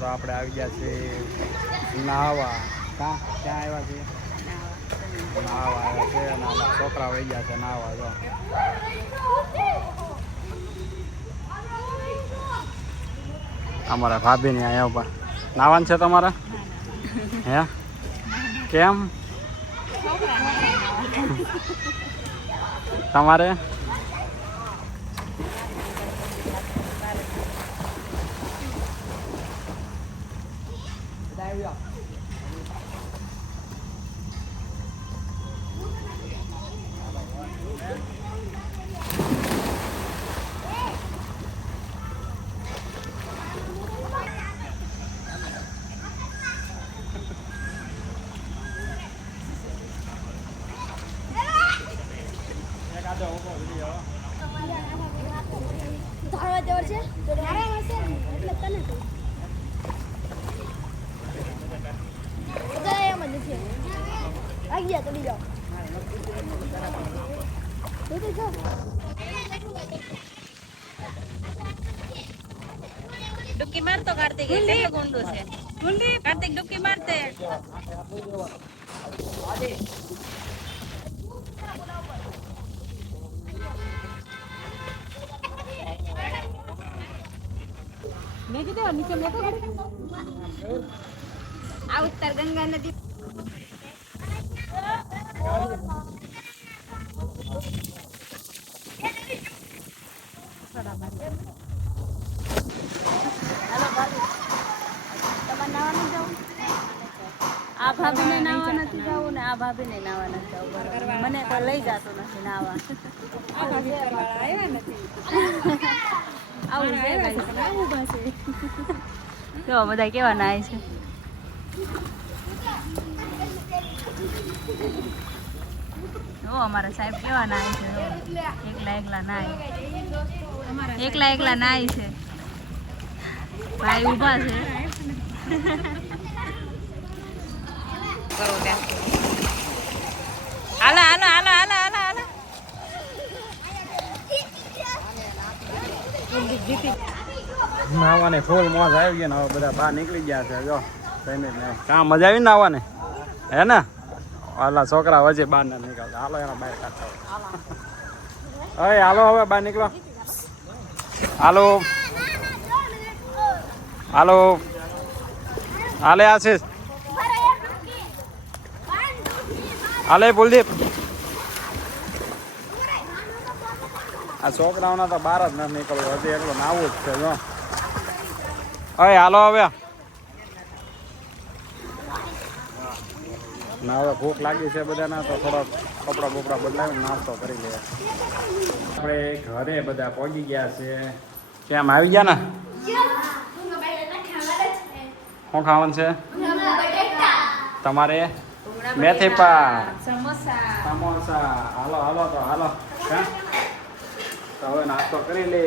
તો આપણે આવી ગયા છીએ નાવા. ક્યાં આવ્યા છીએ? નાવા આવ્યા છે અને આમાં છોકરા વહી ગયા છે નાવા. જો અમારા ભાભીને અહીંયા ઉપર નાવાનું છે તમારે? હે કેમ તમારે? ડुबकी मारतो कार्तिक કેટલો ગુંડો છે ગુંડી કાર્તિક ડुबकी मारते મેં કીધું નીચે મોટો આ ઉત્તર ગંગા નદી આ ભાભીને નાવા નથી જવું ને આ ભાભીને નાવા નથી જવું. મને કોઈ લઈ જતું નથી નાવા. આવું છે જો બધા કેવા નાય છે. જો અમારા સાહેબ કેવા નાય છે. એકલા એકલા નાય છે. ભાઈ ઊભા છે. હાલો નાવાને ફૂલ મોજ આવી ગઈ ને હવે બધા બહાર નીકળી ગયા છે. જો કામ મજા આવી ને નાવાને હે ને? હાલા છોકરા વચ્ચે બહાર ના નીકળતા. હાલો એના બહાર કાઢતા હવે હાલો હવે બહાર નીકળો. હાલો હાલે આશીષ હાલે કુલદીપ. આ છોકરાઓના તો બહાર જ નથી નીકળવું. હજી એકલો નાવું જ છે. જો હવે હાલો હવે ના હવે ભૂખ લાગી છે બધાના તો થોડોક કપડા બપડા બદલાવીને નાસ્તો કરી લે. આપણે ઘરે બધા પહોંચી ગયા છે. કેમ આવી ગયા ને? શું ખાવાનું છે તમારે? મેથી પાક સમોસા. હાલો તો હવે નાસ્તો કરી લે.